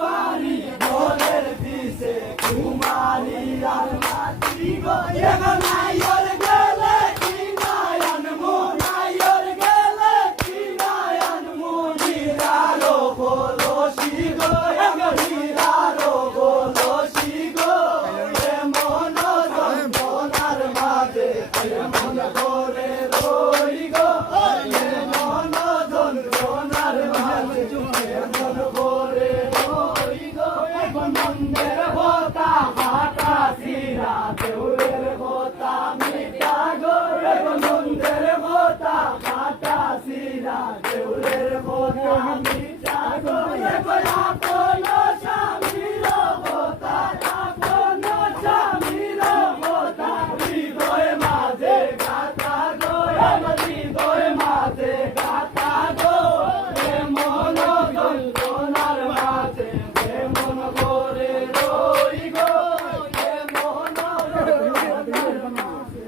বাড়ি ঘরের পিছে কুমারী আর মাটি গো এগো নাইর গেলে কি নয়ন মুনাইর গেলে কি নয়ন মুনিরারো কলসি গো এগো হীরারো কলসি গো এমন যন্ত্রণার মাঝে এমন করে রই গো এমন যন্ত্রণার মাঝে এমন করে রই গো এগো নন্দের হোতা হাটা শিরা দেউরের হোতা মিটা গো এগো নন্দের হোতা হাটা শিরা দেউরের হোতা মিটা গো এগো আপন স্বামীর হোতা আপন স্বামীর হোতা হৃদয় মাঝে গাথা গো এগো হৃদয় মাঝে গাথা গো এমন যন্ত্রণার মাঝে এমন করে রই গো এমন যন্ত্রণার মাঝে